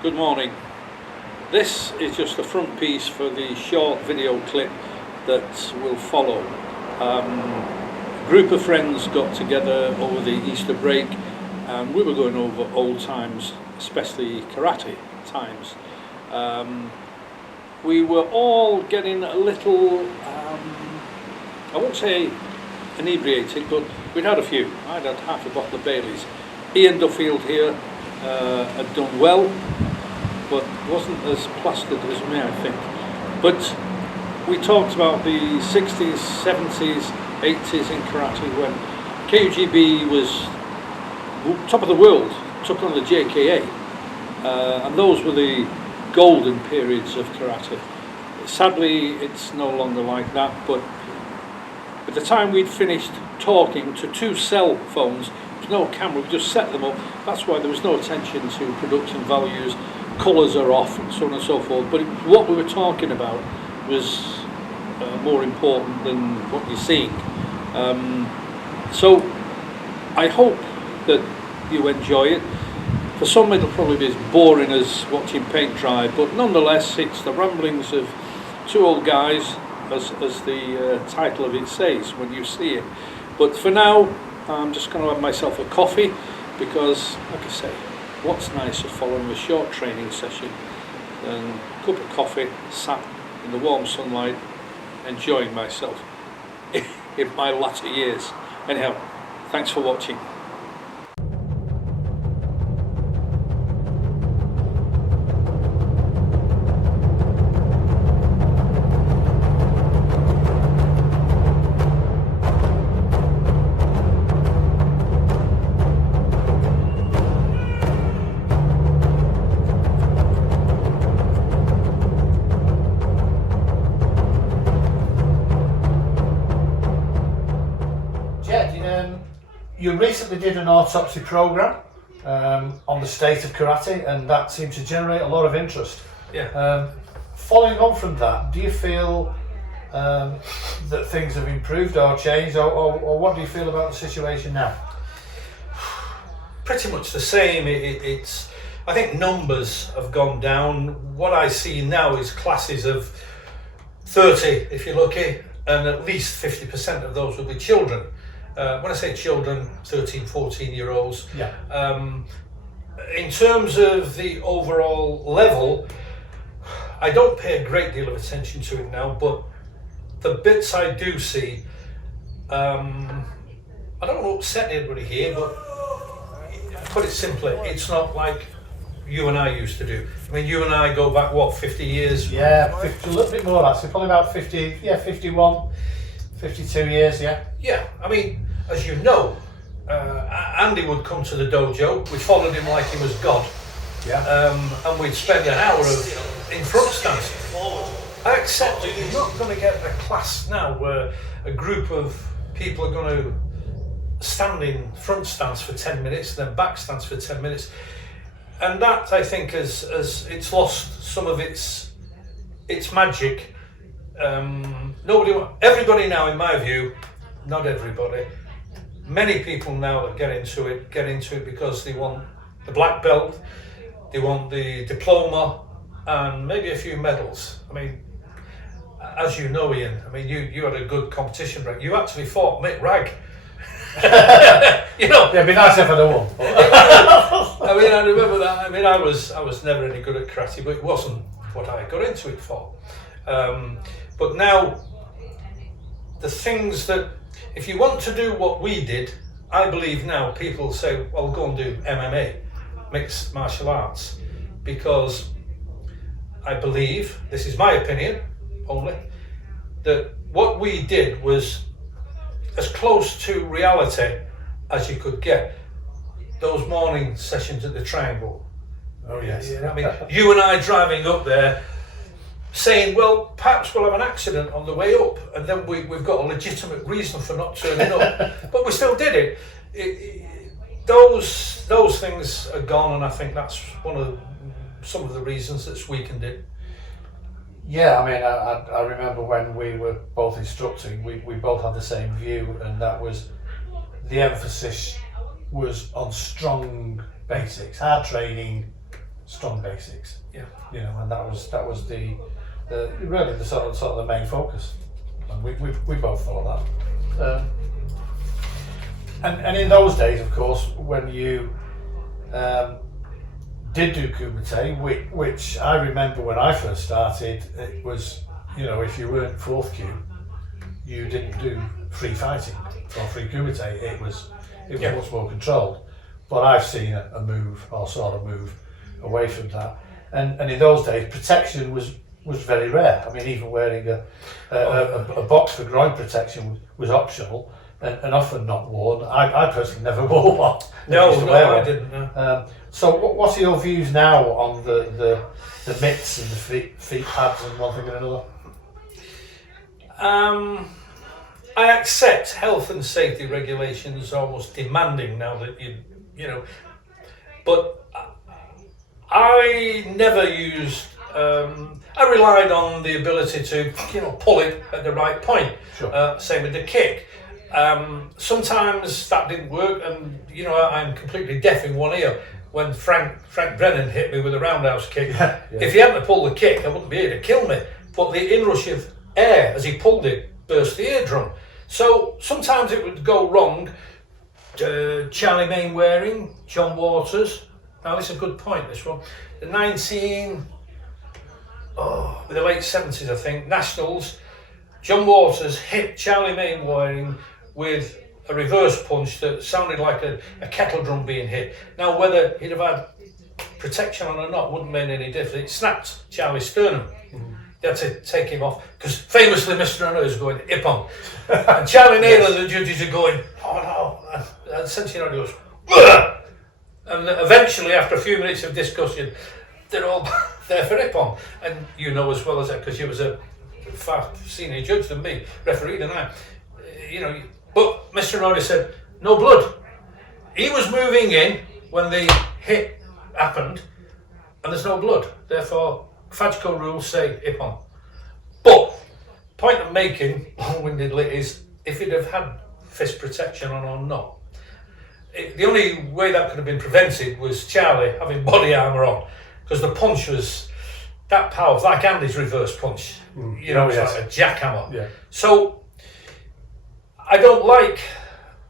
Good morning. This is just the front piece for the short video clip that will follow. A group of friends got together over the Easter break and we were going over old times, especially karate times. We were all getting a little, I won't say inebriated, but we'd had a few. I'd had half a bottle of Bailey's. Ian Duffield here had done well, but wasn't as plastered as me, I think. But we talked about the 60s, 70s, 80s in karate when KUGB was top of the world, took on the JKA, and those were the golden periods of karate. Sadly, it's no longer like that, but at the time we'd finished talking to two cell phones, there was no camera, we just set them up. That's why there was no attention to production values, colours are off and so on and so forth, but what we were talking about was more important than what you're seeing. So I hope that you enjoy it. For some it'll probably be as boring as watching paint dry, but nonetheless it's the ramblings of two old guys, as the title of it says when you see it. But for now I'm just going to have myself a coffee because, like I say, what's nicer following a short training session than a cup of coffee, sat in the warm sunlight, enjoying myself in my latter years. Anyhow, thanks for watching. Ged, you recently did an autopsy program on the state of karate, and that seemed to generate a lot of interest. Yeah. Following on from that, do you feel that things have improved or changed, or what do you feel about the situation now? Pretty much the same. It's I think numbers have gone down. What I see now is classes of 30 if you're lucky, and at least 50% of those will be children. When I say children, 13, 14-year-olds. Yeah. In terms of the overall level, I don't pay a great deal of attention to it now, but the bits I do see, I don't want to upset anybody here, but to put it simply, it's not like you and I used to do. I mean, you and I go back, what, 50 years? Yeah, 50, a little bit more actually, probably about 50, 51, 52 years, yeah. Yeah, I mean, as you know, Andy would come to the dojo, we followed him like he was God. Yeah. And we'd spend an hour in front stance. I accept that you're not going to get a class now where a group of people are going to stand in front stance for 10 minutes, then back stance for 10 minutes. And that, I think, as it's lost some of its magic. Everybody now, in my view, not everybody, many people now that get into it because they want the black belt, they want the diploma, and maybe a few medals. I mean, as you know, Ian, I mean, you had a good competition break. You actually fought Mick Ragg. You know, yeah, it'd be nice if I'd won. I mean, I remember that. I mean, I was never any good at karate, but it wasn't what I got into it for. But now, the things that, if you want to do what we did, I believe now people say, well, go and do MMA, mixed martial arts, because I believe, this is my opinion only, that what we did was as close to reality as you could get. Those morning sessions at the Triangle. Oh yes. I mean, you and I driving up there, saying, well, perhaps we'll have an accident on the way up, and then we've got a legitimate reason for not turning up, but we still did it. Those things are gone, and I think that's some of the reasons that's weakened it. Yeah, I mean, I remember when we were both instructing, we both had the same view, and that was the emphasis was on strong basics, hard training, strong basics. Yeah. You know, and that was the really the sort of the main focus, and we both thought that. And in those days, of course, when you did do kumite, which I remember when I first started, it was, you know, if you weren't fourth kyu, you didn't do free fighting or free kumite. It was much more controlled. But I've seen a move, or sort of move, away from that. And in those days, protection was very rare. I mean, even wearing a box for groin protection was optional and often not worn. I personally never wore one. No, I didn't. No. So what are your views now on the mitts and the feet pads and one thing and another? I accept health and safety regulations almost demanding now that you know, but I never used. I relied on the ability to, you know, pull it at the right point. Sure. Same with the kick. Sometimes that didn't work, and you know, I'm completely deaf in one ear. When Frank Brennan hit me with a roundhouse kick, Yeah. if he hadn't pulled the kick, I wouldn't be able to kill me. But the inrush of air as he pulled it burst the eardrum. So sometimes it would go wrong. Charlie Mainwaring, John Waters. Now this is a good point. This one, the the late 70s, I think, Nationals. John Waters hit Charlie Mainwaring with a reverse punch that sounded like a kettle drum being hit. Now, whether he'd have had protection on or not wouldn't make any difference. It snapped Charlie's sternum. Mm-hmm. They had to take him off, because famously Mr. Hunter is going, Ippon. And Charlie Naylor, the judges are going, oh no. And Cincinnati goes, ugh! And eventually, after a few minutes of discussion, they're all there for Ippon. And you know as well as that, because you was a far senior judge than me, referee than I. You know, but Mr. Hunter said, no blood. He was moving in when the hit happened, and there's no blood. Therefore, Fajko rules say Ippon. But point I'm making, long-windedly, is if he'd have had fist protection on or not, the only way that could have been prevented was Charlie having body armour on, because the punch was that powerful, like Andy's reverse punch. You know, it's like a jackhammer. Yeah. So I don't like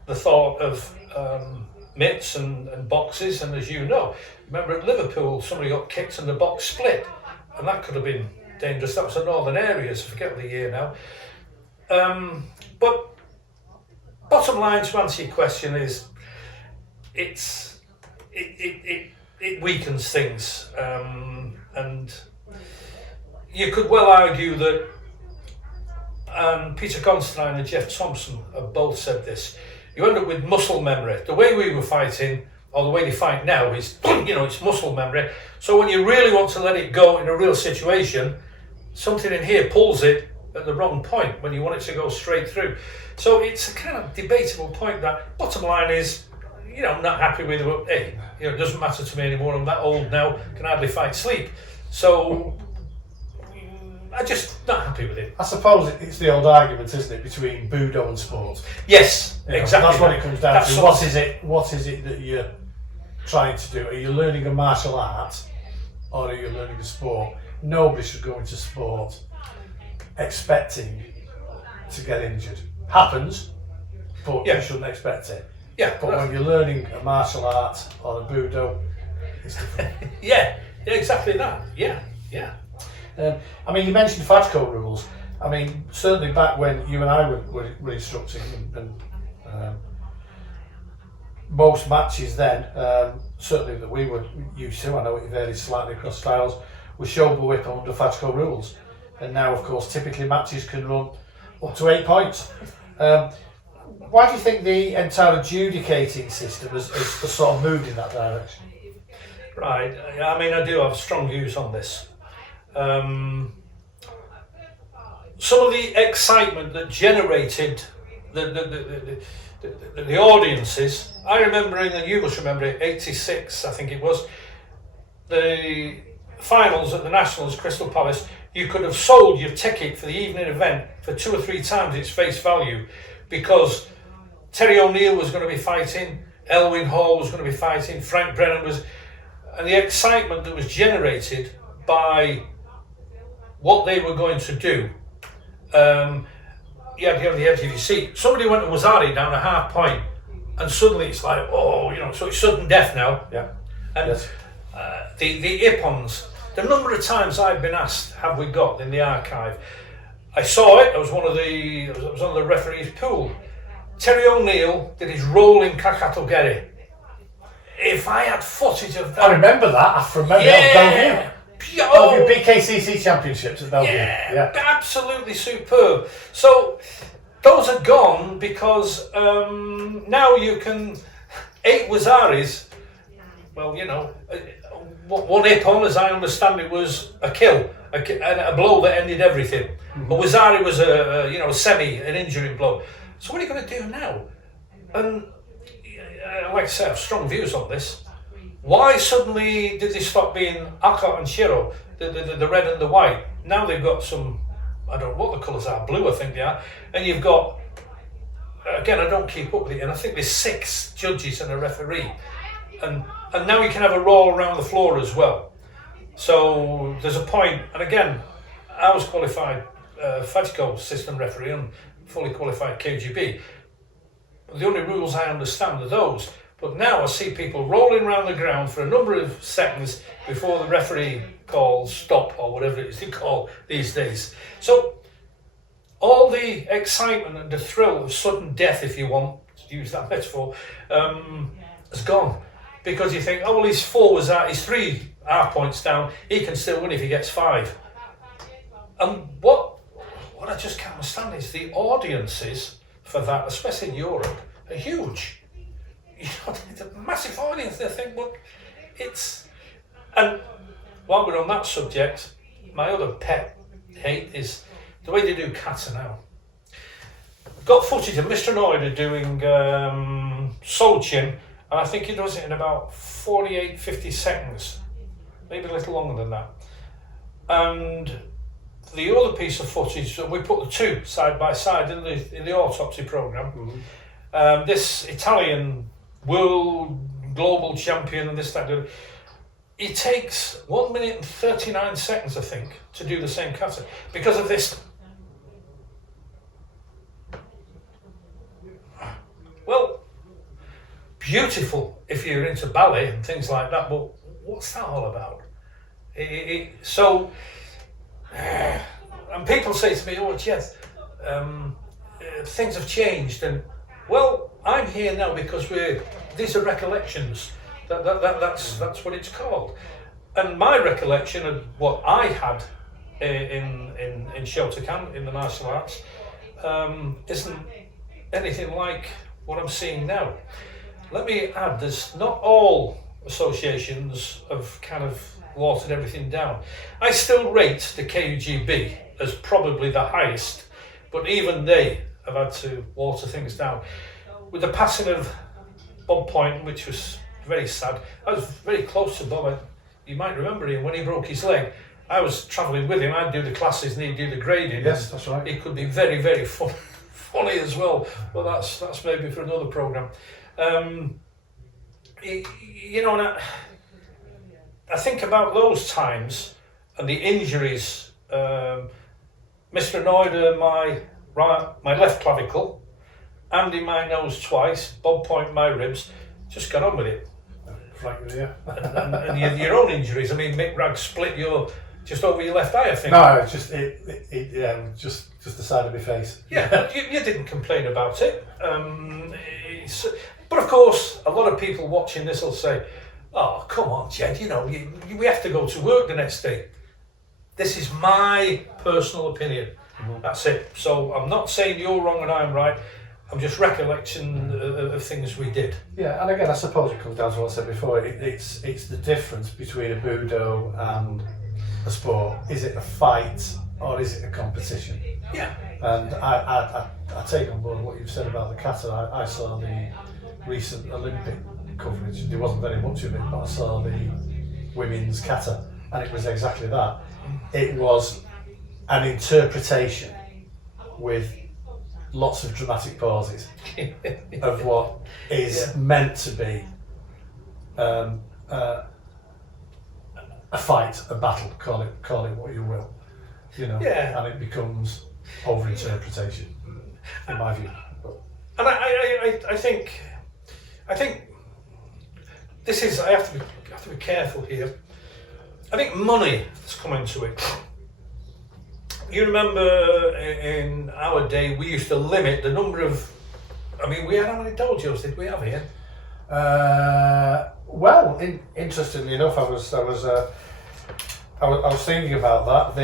the thought of mitts and boxes, and as you know, remember at Liverpool somebody got kicked and the box split, and that could have been dangerous. That was the Northern Areas, I forget the year now. But bottom line, to answer your question, is it it weakens things, and you could well argue that, and Peter Constantine and Jeff Thompson have both said this, you end up with muscle memory. The way we were fighting, or the way they fight now, is, it's muscle memory. So when you really want to let it go in a real situation, something in here pulls it at the wrong point when you want it to go straight through. So it's a kind of debatable point. That bottom line is, I'm not happy with it. Hey, it doesn't matter to me anymore. I'm that old now, can hardly fight sleep. So I'm just not happy with it. I suppose it's the old argument, isn't it, between Budo and sport? Yes, exactly. That's what it comes down to. What is it that you're trying to do? Are you learning a martial art, or are you learning a sport? Nobody should go into sport expecting to get injured. Happens, but you shouldn't expect it. Yeah. But when you're learning a martial art or a Budo, it's different. yeah, exactly that. Yeah. You mentioned FADCO rules. Certainly back when you and I were instructing, and most matches then, certainly that we were used to, I know it varied slightly across styles, was shoulder whip under FADCO rules. And now, of course, typically matches can run up to 8 points. Why do you think the entire adjudicating system has sort of moved in that direction? Right. I do have strong views on this. Some of the excitement that generated the audiences, I remember, and you must remember it, 86, I think it was, the finals at the Nationals, Crystal Palace. You could have sold your ticket for the evening event for 2 or 3 times its face value, because Terry O'Neill was going to be fighting, Elwyn Hall was going to be fighting, Frank Brennan was, and the excitement that was generated by what they were going to do. You had to be on the edge of your seat. Somebody went to Wazari down a half point, and suddenly it's like, so it's sudden death now. Yeah. And yes. The Ippons, the number of times I've been asked, have we got in the archive? I saw it. I was on the referee's pool. Terry O'Neill did his rolling kakatogeri. If I had footage of that, I remember that from Bellevue. Bellevue BKCC Championships at Bellevue. Yeah, absolutely superb. So those are gone because now you can 8 Wazaris. Well, one Ippon, as I understand it, was a kill, a blow that ended everything. Mm-hmm. But Wazari was an injuring blow. So what are you going to do now? And like I say, I have strong views on this. Why suddenly did they stop being Aka and Shiro, the red and the white? Now they've got some, I don't know what the colours are, blue I think they are, and you've got, again, I don't keep up with it, and I think there's 6 judges and a referee, and now you can have a roll around the floor as well. So there's a point, and again, I was qualified FADCO system referee and fully qualified KGB. The only rules I understand are those. But now I see people rolling around the ground for a number of seconds before the referee calls stop, or whatever it is they call these days. So all the excitement and the thrill of sudden death, if you want to use that metaphor, has gone. Because you think, he's 4 was out, he's 3 half points down, he can still win if he gets 5. And what I just can't understand is the audiences for that, especially in Europe, are huge. It's a massive audience. They think, it's... And while we're on that subject, my other pet hate is the way they do kata now. I've got footage of Mr. Noida doing Solchin, and I think he does it in about 48, 50 seconds, maybe a little longer than that. And the other piece of footage, we put the 2 side by side in the autopsy program. Mm-hmm. This Italian world global champion and this, that, it takes 1 minute and 39 seconds, I think, to do the same kata because of this. Well, beautiful if you're into ballet and things like that, but what's that all about? So, and people say to me, Jed, things have changed, and well, I'm here now because these are recollections. That's what it's called. And my recollection of what I had in Shotokan, in the martial arts, isn't anything like what I'm seeing now. Let me add, there's not all associations have kind of watered everything down. I still rate the KUGB as probably the highest, but even they have had to water things down. With the passing of Bob Point, which was very sad, I was very close to Bob. You might remember him when he broke his leg. I was travelling with him. I'd do the classes and he'd do the grading. Yes, that's right. It could be very, very funny as well, but that's maybe for another programme. You know, and I think about those times and the injuries. Mr. Noida, my left clavicle, Andy, my nose twice, Bob Point, my ribs. Just got on with it. Yeah. and your own injuries. I mean, Mick Ragg split just over your left eye, I think. No, it's just the side of my face. Yeah, but you didn't complain about it. But of course, a lot of people watching this will say, "Oh, come on, Ged, you know, we have to go to work the next day." This is my personal opinion. Mm-hmm. That's it. So I'm not saying you're wrong and I'm right. I'm just recollection of things we did. Yeah, and again, I suppose it comes down to what I said before. It's the difference between a budo and a sport. Is it a fight or is it a competition? Yeah. And I take on board what you've said about the kata. I saw the recent Olympic coverage. There wasn't very much of it, but I saw the women's kata, and it was exactly that. It was an interpretation with lots of dramatic pauses of what is meant to be a fight, a battle. Call it what you will, you know. Yeah. And it becomes over-interpretation, in my view. But. And I think this is, I have to be careful here. I think money has come into it. You remember in our day we used to limit the number of, I mean, we had how many dojos did we have here? Well, interestingly enough, I was thinking about that.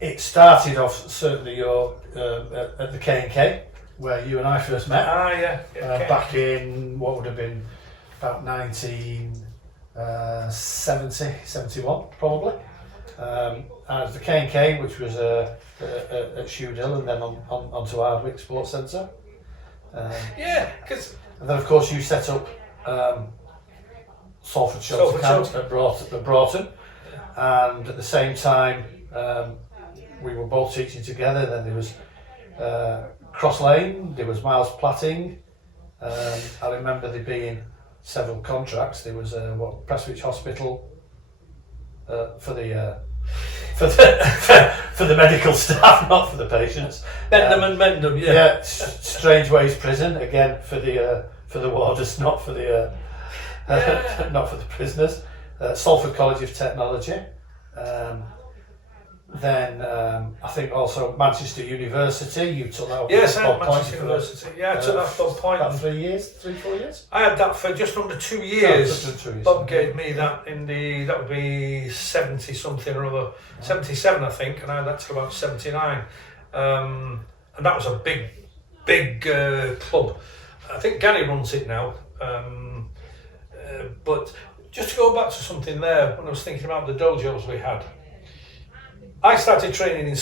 It started off certainly at the K&K, where you and I first met. Back in what would have been about 1970, 71 probably. As the K&K, which was at Shoedill, and then on to Hardwick Sports Centre. Because and then of course you set up Salford Shotokan at Broughton, and at the same time we were both teaching together. Then there was Cross Lane, there was Miles Platting. I remember there being several contracts. There was Prestwich Hospital for the medical staff, not for the patients. Mendham, yeah. Yeah, Strange Ways Prison again for the warders, not for the not for the prisoners. Salford College of Technology. Then I think also Manchester University. You took that. Yes, I had Manchester University. Yeah, I took that Bob Point. About 3 years, 3-4 years. I had that for just under 2 years. Just under 2 years. Bob gave me that that would be 70 something or other, 77 I think, and I had that till about 79. And that was a big club. I think Gary runs it now. But just to go back to something there, when I was thinking about the dojos we had. I started training in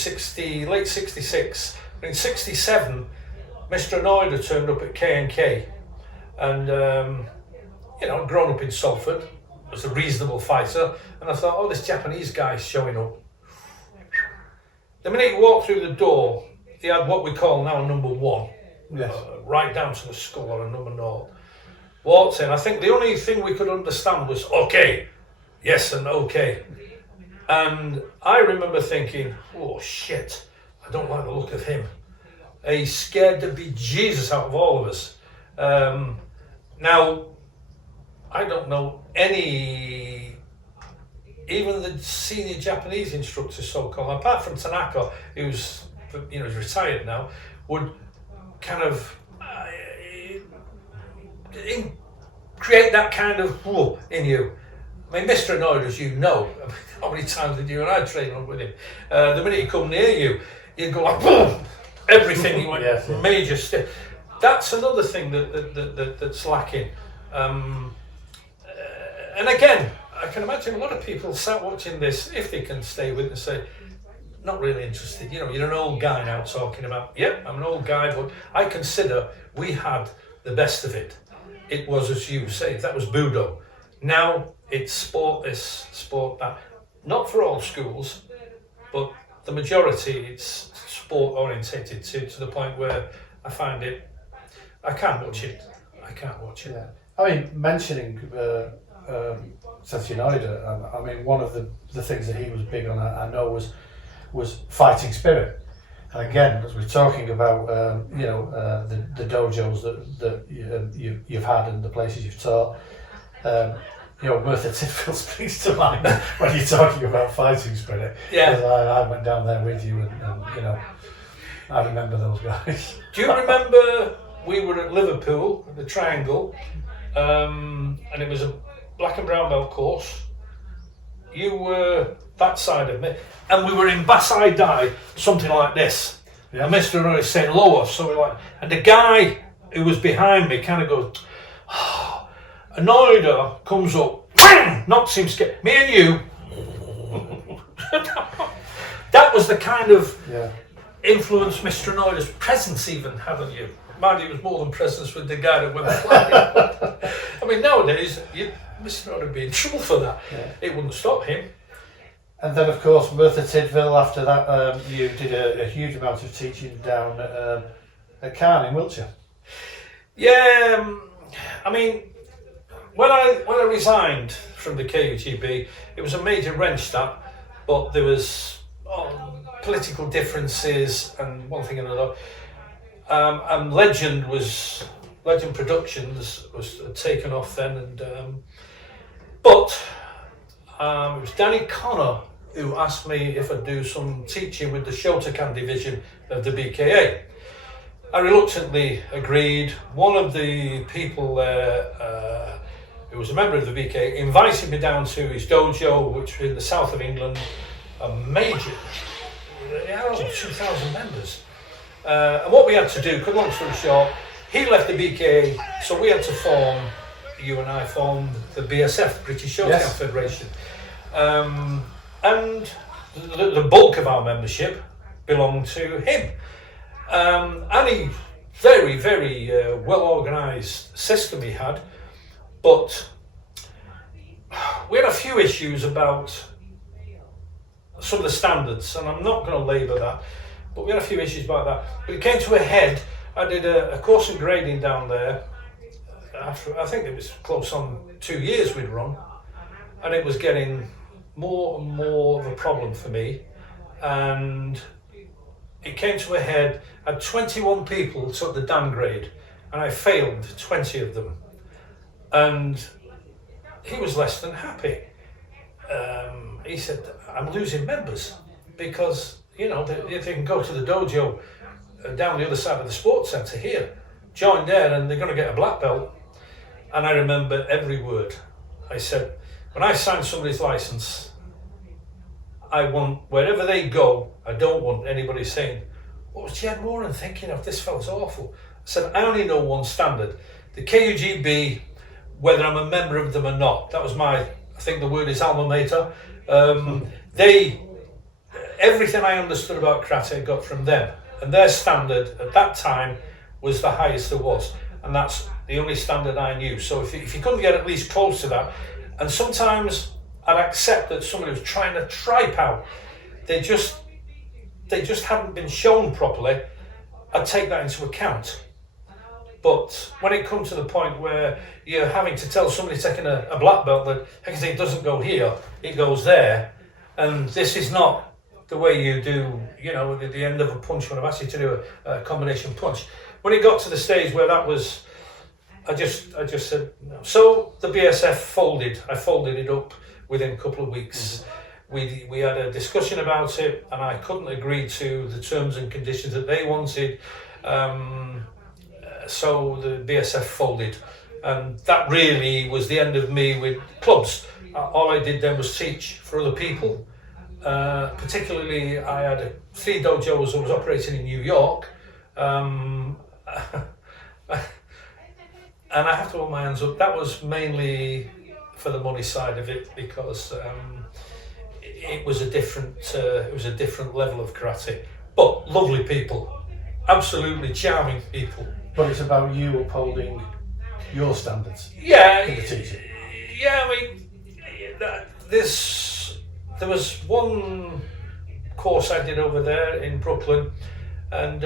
late 66. In 67, Mr. Noida turned up at K&K, and grown up in Salford, was a reasonable fighter, and I thought, oh, this Japanese guy's showing up. The minute he walked through the door, he had what we call now a number 1, yes. Right down to the skull, or a number 0. Walked in. I think the only thing we could understand was okay, yes and okay. And I remember thinking, oh shit, I don't like the look of him. He scared the bejesus out of all of us. Now, I don't know any, even the senior Japanese instructors, so-called, apart from Tanaka, who's retired now, would kind of create that kind of whoa in you. I mean, Mr. Annoyed, as you know, I mean, how many times did you and I train on with him? The minute he come near you, you'd go like boom, everything. You went major step. That's another thing that's lacking. And again, I can imagine a lot of people sat watching this, if they can stay with it, and say, not really interested. You know, you're an old guy now talking about, yep, I'm an old guy, but I consider we had the best of it. It was, as you say, that was Budo. Now it's sport this, sport that. Not for all schools, but the majority, it's sport orientated to the point where I find it, I can't watch it. Yeah. I mean, mentioning Seth United, I mean, one of the things that he was big on, I know, was fighting spirit. And again, as we're talking about, the dojos that you've had and the places you've taught, Merthyr Tydfil springs to mind when you're talking about fighting spirit. Yeah. Because I went down there with you, and I remember those guys. Do you remember we were at Liverpool, the Triangle, and it was a black and brown belt course. You were that side of me, and we were in Basai Dai, something like this. Yeah. And Mr. Roy said lower, so we're like, and the guy who was behind me kind of goes, Annoyed comes up, bang, knocks him scared. Me and you. That was the kind of influence Mr. Annoyed's presence even, haven't you? Mind, it was more than presence with the guy that went flying. I mean, nowadays, Mr. Annoyed would be in trouble for that. Yeah. It wouldn't stop him. And then, of course, Merthyr Tydfil. After that, you did a huge amount of teaching down at Carn in Wiltshire. Yeah, I mean, when I resigned from the KUGB, it was a major wrench that, but there was political differences and one thing and another. And Legend Productions was taken off then, and but it was Danny Connor who asked me if I'd do some teaching with the Shotokan division of the BKA. I reluctantly agreed. One of the people there, who was a member of the BKA, invited me down to his dojo, which was in the south of England, a major, 2,000 members. And what we had to do, cut long story short, he left the BKA, so we had to form, you and I formed the BSF, British Shotokan Federation. And the bulk of our membership belonged to him. And he, very, very well organised system he had, but we had a few issues about some of the standards, and I'm not going to labour that, but we had a few issues about that. But it came to a head. I did a course in grading down there. After, I think it was close on 2 years we'd run, and it was getting more and more of a problem for me. And it came to a head. I had 21 people took the damn grade, and I failed 20 of them. And he was less than happy. He said, I'm losing members because, if they can go to the dojo down the other side of the sports centre here, join there, and they're going to get a black belt. And I remember every word. I said, when I sign somebody's licence, I want, wherever they go, I don't want anybody saying, what was Ged Moran thinking of? This fella's awful. I said, I only know one standard. The KUGB, whether I'm a member of them or not, that was my, I think the word is alma mater. Everything I understood about karate I got from them. And their standard at that time was the highest there was. And that's the only standard I knew. So if you couldn't get at least close to that, and sometimes I'd accept that somebody was trying to tripe out, they just hadn't been shown properly, I'd take that into account. But when it comes to the point where you're having to tell somebody taking a black belt that it doesn't go here, it goes there, and this is not the way you do, at the end of a punch when I've asked you to do a combination punch. When it got to the stage where that was, I just said no. So the BSF folded. I folded it up within a couple of weeks. Mm-hmm. We had a discussion about it, and I couldn't agree to the terms and conditions that they wanted. So the BSF folded, and that really was the end of me with clubs. All I did then was teach for other people. Particularly, I had 3 dojos I was operating in New York, and I have to hold my hands up. That was mainly for the money side of it, because it was a different level of karate. But lovely people, absolutely charming people. But it's about you upholding your standards. Yeah, in the teaching. Yeah. I mean, there was one course I did over there in Brooklyn, and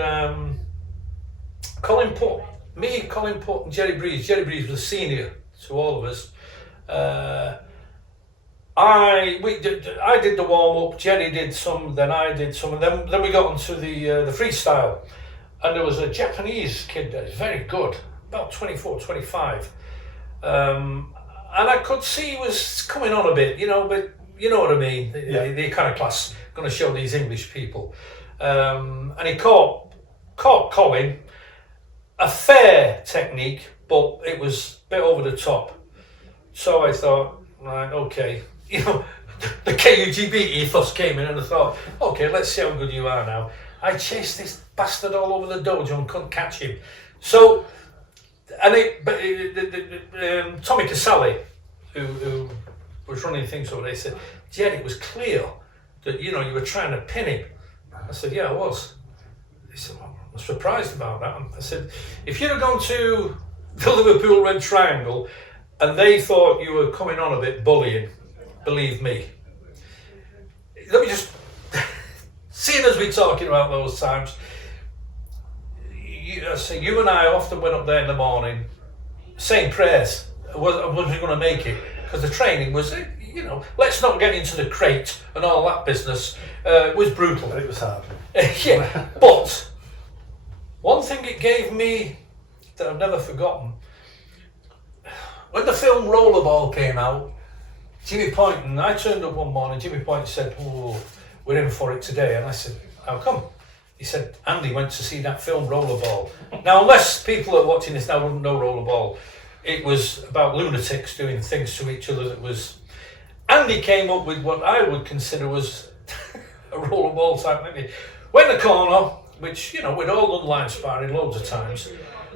Colin Putt, and Jerry Breeze. Jerry Breeze was a senior to all of us. I did the warm up. Jerry did some, then I did some, and then we got onto the freestyle, and there was a Japanese kid that was very good, about 24, 25, and I could see he was coming on a bit, but you know what I mean. Yeah. The kind of class going to show these English people, and he caught Colin. A fair technique, but it was a bit over the top. So I thought, right, okay, the KUGB ethos came in, and I thought, okay, let's see how good you are now. I chased this bastard all over the dojo and couldn't catch him. So, Tommy Casale, who was running things over there, said, Jed, it was clear that you were trying to pin him. I said, yeah, I was. He said, well, I'm surprised about that. I said, if you'd have gone to the Liverpool Red Triangle and they thought you were coming on a bit bullying, believe me. Let me just, seeing as we're talking about those times, you and I often went up there in the morning saying prayers. I wasn't going to make it because the training was, let's not get into the crate and all that business. It was brutal. But it was hard. Yeah, but one thing it gave me that I've never forgotten, when the film Rollerball came out, I turned up one morning, Jimmy Poynton said, oh, we're in for it today. And I said, how come? He said, Andy went to see that film Rollerball. Now, unless people are watching this now wouldn't know Rollerball, it was about lunatics doing things to each other that was... Andy came up with what I would consider was a rollerball type technique. Went in the corner, which, we'd all done line sparring loads of times.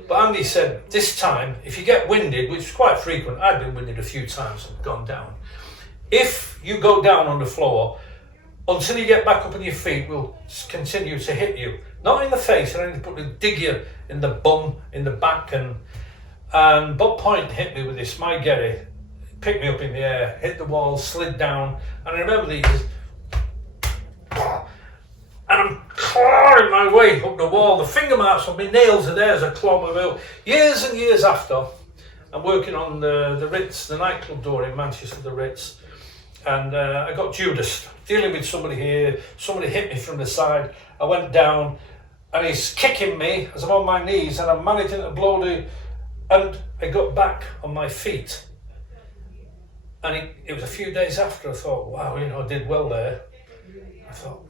But Andy said, this time, if you get winded, which is quite frequent, I've been winded a few times and gone down. If you go down on the floor, until you get back up on your feet, we'll continue to hit you. Not in the face, and then put dig you in the bum, in the back. And Bob Point hit me with this, my Gary, picked me up in the air, hit the wall, slid down. And I remember these, and I'm clawing my way up the wall. The finger marks on my nails are there as I claw my way up. Years and years after, I'm working on the Ritz, the nightclub door in Manchester, the Ritz. And I got Judas, dealing with somebody here. Somebody hit me from the side. I went down, and he's kicking me as I'm on my knees, and I'm managing to blow and I got back on my feet. And it was a few days after I thought, wow, I did well there. I thought,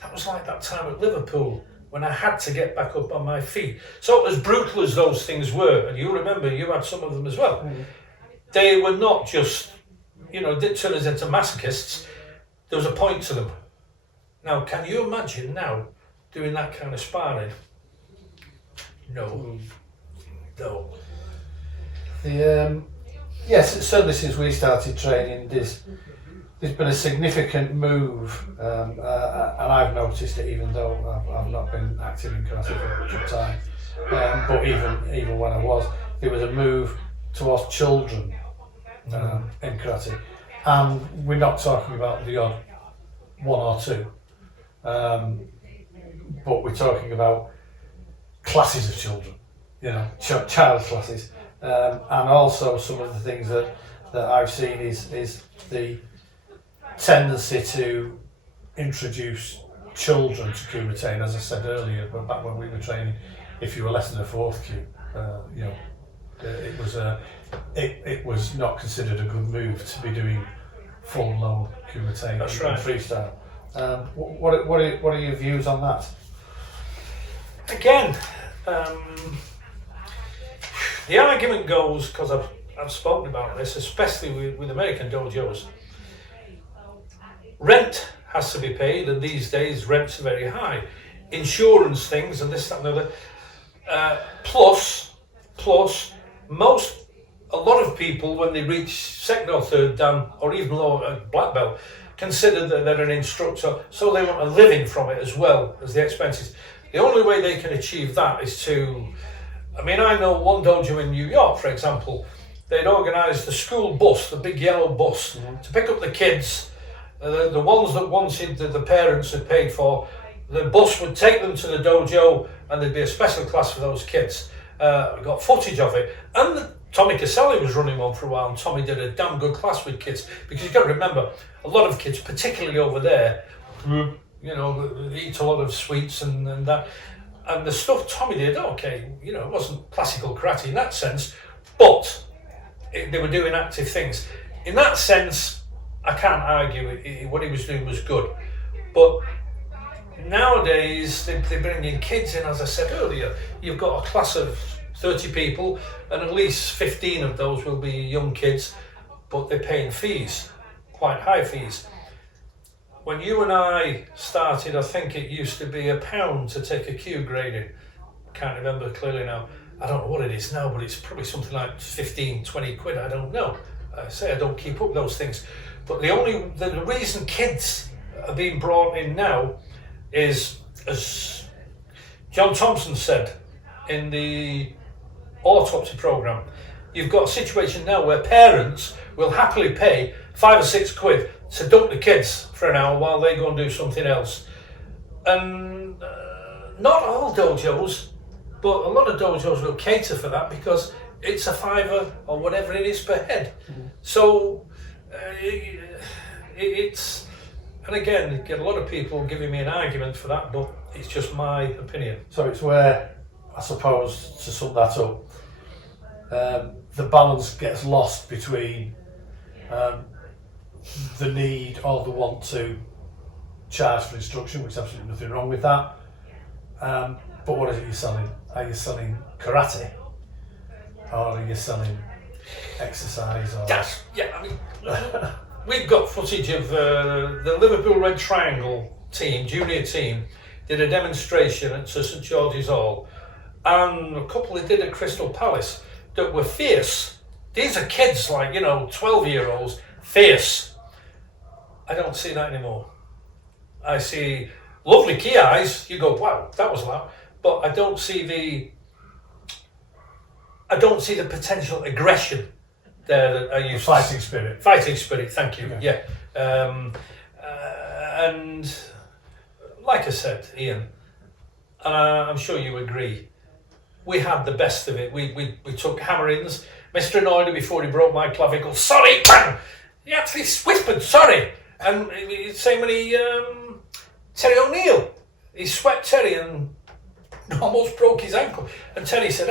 that was like that time at Liverpool when I had to get back up on my feet. So as brutal as those things were, and you remember you had some of them as well, they were not just, didn't turn us into masochists. There was a point to them. Now, can you imagine now doing that kind of sparring? No. No. Yes, certainly since we started training, there's been a significant move, and I've noticed it even though I've not been active in karate for some time. But even when I was, there was a move towards children in karate, and we're not talking about the odd one or two, but we're talking about classes of children, child classes, and also some of the things that I've seen is the tendency to introduce children to kumite. And as I said earlier, but back when we were training, if you were less than a fourth kyu, it was not considered a good move to be doing full-blown kumite and freestyle. What are your views on that? Again, The argument goes, because I've spoken about this, especially with American dojos. Rent has to be paid, and these days rents are very high. Insurance things and this, that, and the other. Plus, a lot of people, when they reach second or third dan, or even lower black belt, consider that they're an instructor, so they want a living from it as well as the expenses. The only way they can achieve that is to, I mean, I know one dojo in New York, for example, they'd organise the school bus, the big yellow bus, to pick up the kids, the ones that wanted the parents had paid for. The bus would take them to the dojo, and there'd be a special class for those kids. We got footage of it, and Tommy Caselli was running one for a while, and Tommy did a damn good class with kids, because you've got to remember, a lot of kids, particularly over there, you know, they eat a lot of sweets and that, and the stuff Tommy did, okay, you know, it wasn't classical karate in that sense, but they were doing active things. In that sense, I can't argue what he was doing was good, but nowadays they bring in kids in, as I said earlier, you've got a class of 30 people, and at least 15 of those will be young kids, but they're paying fees, quite high fees. When you and I started, I think it used to be £1 to take a Q grading. Can't remember clearly now. I don't know what it is now, but it's probably something like 15, 20 quid, I don't know. I say I don't keep up those things. But the reason kids are being brought in now is, as John Thompson said in the autopsy programme, you've got a situation now where parents will happily pay 5 or 6 quid to dump the kids for an hour while they go and do something else. And not all dojos, but a lot of dojos will cater for that, because it's a £5 or whatever it is per head. So it's, and again, you get a lot of people giving me an argument for that, but it's just my opinion. So it's where, I suppose, to sum that up, the balance gets lost between the need or the want to charge for instruction, which is absolutely nothing wrong with that. But what is it you're selling? Are you selling karate? Or are you selling exercise? Or... I mean, we've got footage of the Liverpool Red Triangle team, junior team, did a demonstration at St George's Hall, and a couple they did at Crystal Palace that were fierce. These are kids, like, you know, 12-year-olds, fierce. I don't see that anymore. I see lovely key eyes, you go, wow, that was loud, but I don't see the potential aggression there that I used fighting spirit. Fighting spirit, thank you, yeah. And like I said, Ian, and I'm sure you agree, we had the best of it. We took hammerings. Mr. Anoida, before he broke my clavicle, sorry, bang! He actually whispered, sorry. And same when Terry O'Neill, he swept Terry and almost broke his ankle. And Terry said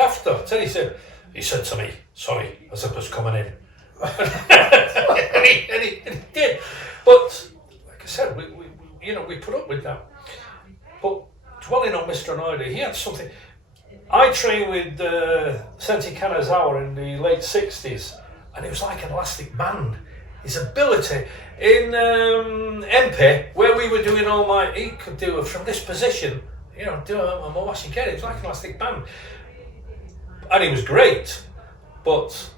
he said to me, sorry, as I was coming in. and he did. But like I said, we put up with that. But dwelling on Mr. Anoida, he had something. I trained with Senti Kanazawa in the late 60s, and it was like an elastic band. His ability in MP, where we were doing he could do it from this position, you know, do a Mawashi Ged. It was like an elastic band. And he was great, but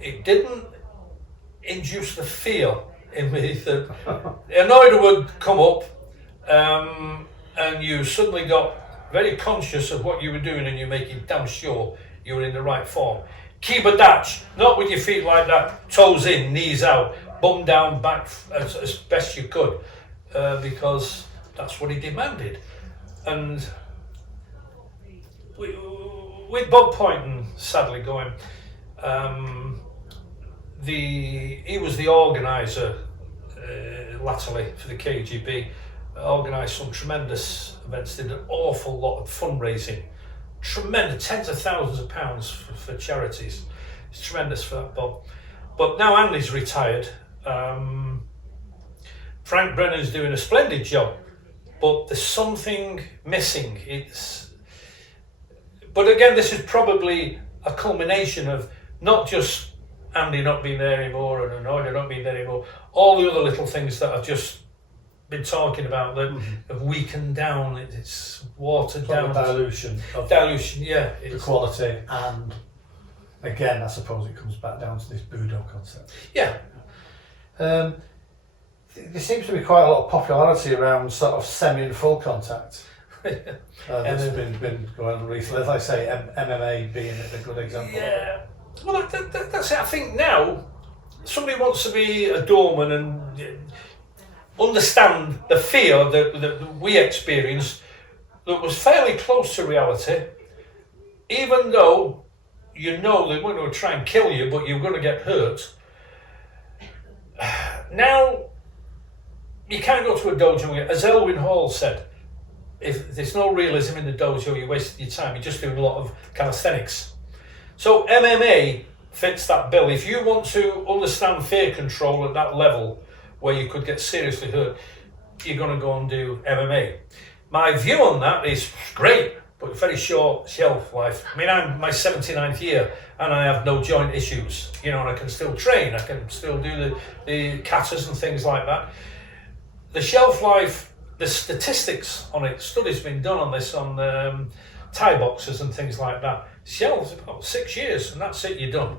it didn't induce the fear in me that Anoida would come up, and you suddenly got very conscious of what you were doing, and you're making damn sure you were in the right form. Kibadachi, not with your feet like that, toes in, knees out, bum down, back as best you could, because that's what he demanded. And with Bob Poynton sadly going, he was the organiser latterly for the KGB, organised some tremendous events, did an awful lot of fundraising, tremendous, tens of thousands of pounds for charities. It's tremendous for that, Bob. But now Andy's retired, Frank Brennan's doing a splendid job, but there's something missing. But again, this is probably a culmination of not just Andy not being there anymore and Anoida not being there anymore, all the other little things that I've just been talking about that have weakened down, it's watered down. Dilution, Yeah. The quality, and again, I suppose it comes back down to this Budo concept. Yeah. There seems to be quite a lot of popularity around sort of semi and full contact. That's been going on recently. As I say, MMA being a good example. Yeah. Well, that's it. I think now somebody wants to be a doorman and understand the fear that we experienced that was fairly close to reality, even though you know they're going to try and kill you, but you're going to get hurt. Now, you can't go to a dojo, as Elwin Hall said, if there's no realism in the dojo, you're wasting your time, you're just doing a lot of calisthenics. So MMA fits that bill. If you want to understand fear control at that level, where you could get seriously hurt, you're going to go and do MMA. My view on that is great, but very short shelf life. I mean, I'm my 79th year and I have no joint issues, and I can still train, I can still do the katas and things like that. The shelf life, the statistics on it, studies been done on this, on Thai boxers and things like that. Shelves about 6 years and that's it, you're done.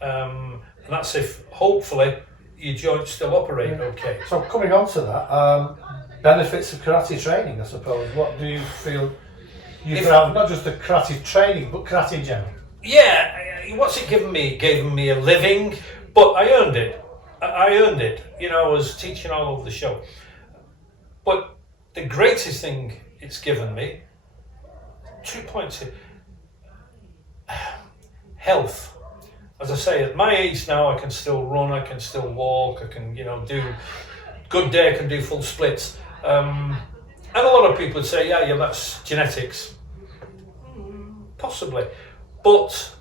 And that's if, hopefully, your joints still operate okay. So coming on to that, benefits of karate training, I suppose. What do you feel you've found, not just the karate training, but karate in general? Yeah, what's it given me? It gave me a living, but I earned it. I earned it. I was teaching all over the show. But the greatest thing it's given me, 2 points here. Health. As I say, at my age now, I can still run, I can still walk, I can, do good day, I can do full splits. And a lot of people would say, yeah, that's genetics. Possibly. But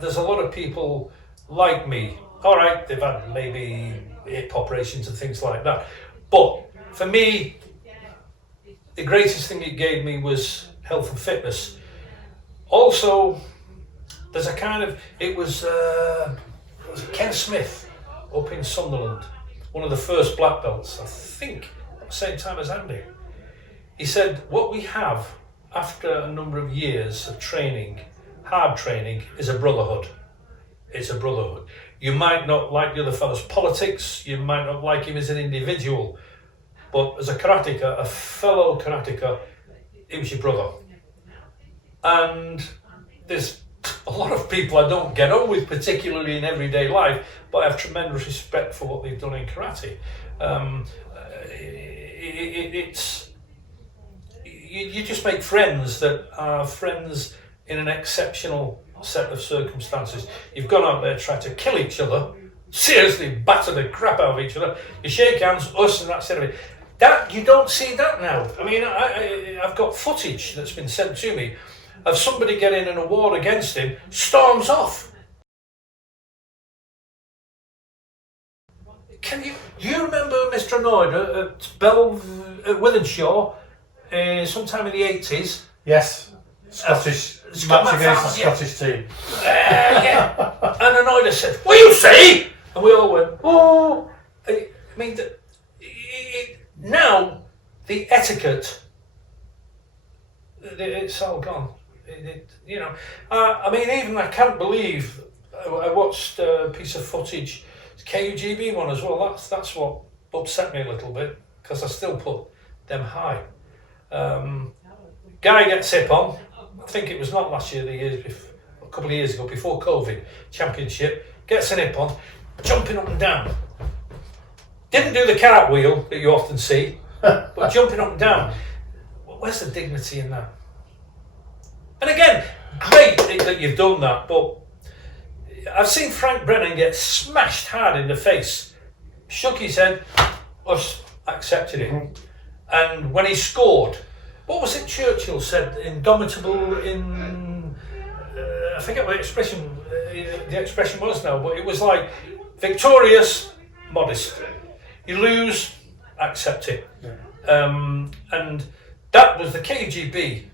there's a lot of people like me. All right, they've had maybe hip operations and things like that. But for me, the greatest thing it gave me was health and fitness. Also, there's a kind of, it was Ken Smith up in Sunderland, one of the first black belts, I think at the same time as Andy. He said, what we have after a number of years of training, hard training, is a brotherhood. It's a brotherhood. You might not like the other fellow's politics, you might not like him as an individual, but as a karateka, a fellow karateka, he was your brother. And there's a lot of people I don't get on with, particularly in everyday life, but I have tremendous respect for what they've done in karate. You just make friends that are friends in an exceptional set of circumstances. You've gone out there, tried to kill each other, seriously batter the crap out of each other. You shake hands, us, and that's it. That you don't see that now. I mean, I've got footage that's been sent to me of somebody getting an award against him, storms off. Do you remember Mr. Anoyd at Wythenshawe sometime in the 80s? Yes, Scottish match against the Scottish team. Yeah. And Anoyd said, "What you say?" And we all went, "Oh." I mean, now the etiquette, it's all gone. I mean, even I can't believe I watched a piece of footage, it's KUGB one as well. That's what upset me a little bit, because I still put them high. Guy gets hip on. I think it was not last year, the years before, a couple of years ago, before COVID, championship. Gets an hip on, jumping up and down. Didn't do the cartwheel that you often see, but jumping up and down. Where's the dignity in that? And again, great that you've done that, but I've seen Frank Brennan get smashed hard in the face, shook his head, us accepted it. And when he scored, what was it Churchill said? Indomitable in, I forget what the expression was now, but it was like victorious, modest. You lose, accept it. And that was the KGB.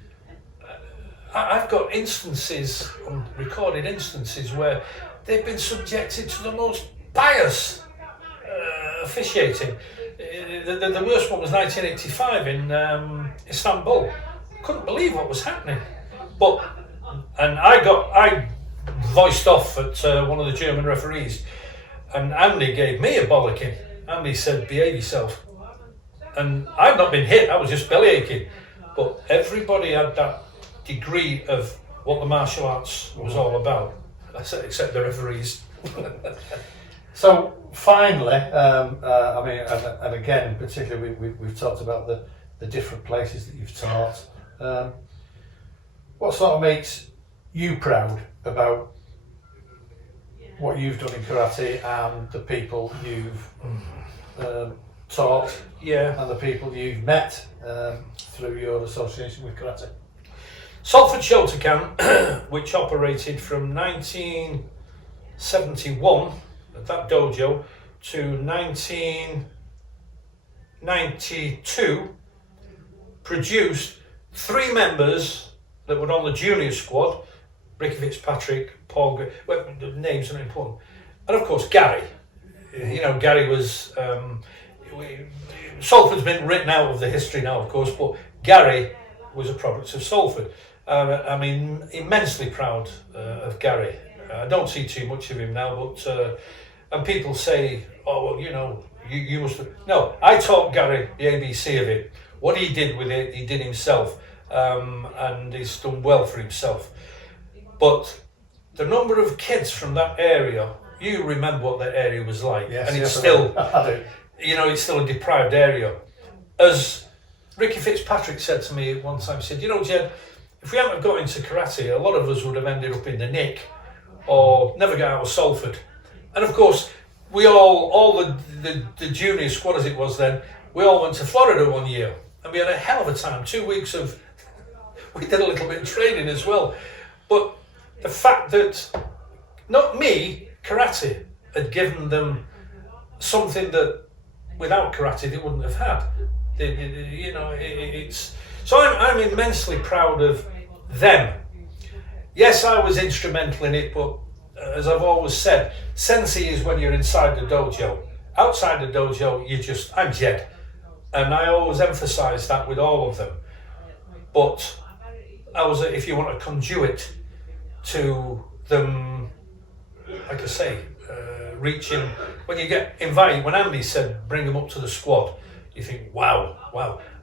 I've got instances, recorded instances, where they've been subjected to the most biased officiating. The worst one was 1985 in Istanbul. Couldn't believe what was happening. And I voiced off at one of the German referees, and Andy gave me a bollocking. Andy said, "Behave yourself." And I'd not been hit, I was just belly aching. But everybody had that degree of what the martial arts was all about, except the referees. So finally, I mean, and again, particularly we've talked about the different places that you've taught. What sort of makes you proud about what you've done in karate and the people you've taught, and the people you've met through your association with karate? Salford Shotokan, which operated from 1971 at that dojo to 1992, produced 3 members that were on the junior squad: Ricky Fitzpatrick, Paul, well, the names are important, and of course Gary. You know, Gary was, Salford's been written out of the history now, of course, but Gary was a product of Salford. I mean, immensely proud of Gary. I don't see too much of him now, but and people say, "Oh, well, you know, you must have." No, I taught Gary the ABC of it. What he did with it, he did himself, and he's done well for himself. But the number of kids from that area, you remember what that area was like, yes, and it's yes, still, I do. you know, it's still a deprived area. As Ricky Fitzpatrick said to me one time, he said, "You know, Ged, if we hadn't have got into karate, a lot of us would have ended up in the Nick or never got out of Salford." And of course, we all the junior squad as it was then, we all went to Florida one year, and we had a hell of a time. 2 weeks of, we did a little bit of training as well. But the fact that, not me, karate had given them something that without karate they wouldn't have had. You know, it's so I'm immensely proud of them. Yes, I was instrumental in it, but as I've always said, sensei is when you're inside the dojo. Outside the dojo, I'm Ged, and I always emphasise that with all of them. But I was, if you want a conduit to them, like I say, reaching, when you get invited, when Andy said bring them up to the squad, you think, wow.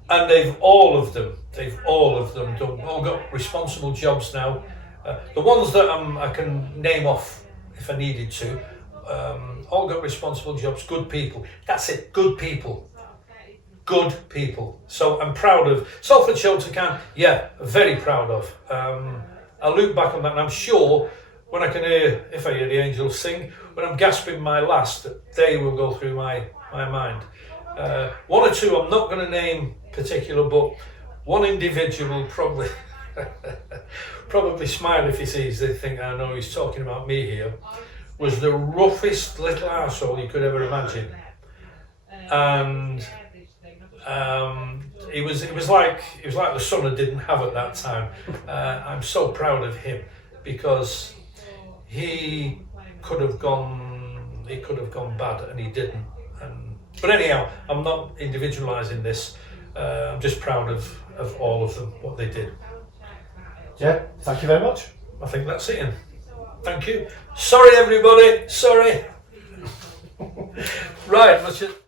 And they've all of them done, all got responsible jobs now. The ones that I can name off if I needed to, all got responsible jobs, good people. That's it, good people. Good people. So I'm proud of Salford Shotokan, very proud of. I look back on that, and I'm sure when I can hear, if I hear the angels sing, when I'm gasping my last, they will go through my mind. One or two I'm not going to name particular, but one individual probably smile if he sees, they think, I know he's talking about me here, was the roughest little arsehole you could ever imagine. And it was like the son I didn't have at that time. I'm so proud of him, because he could have gone bad, and he didn't. But anyhow, I'm not individualising this. I'm just proud of all of them, what they did. Yeah, thank you very much. I think that's it. Ian. Thank you. Sorry everybody, sorry. Right, let's just